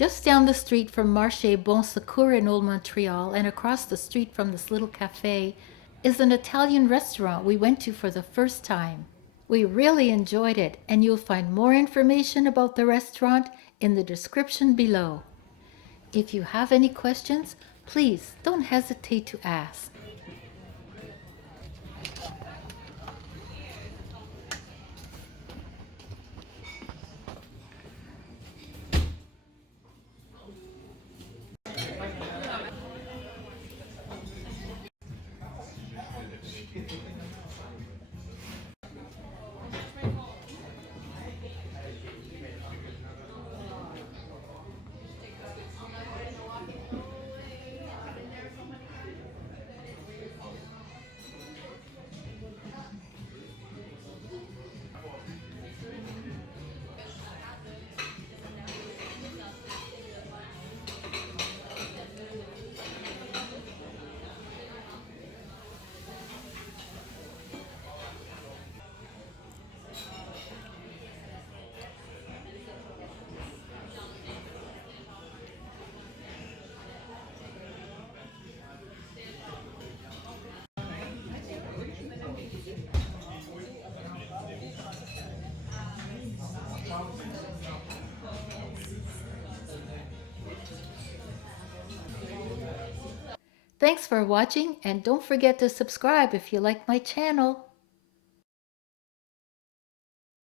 Just down the street from Marché Bon Secours in Old Montreal and across the street from this little cafe is an Italian restaurant we went to for the first time. We really enjoyed it, and you'll find more information about the restaurant in the description below. If you have any questions, please don't hesitate to ask. Thanks for watching, and don't forget to subscribe if you like my channel.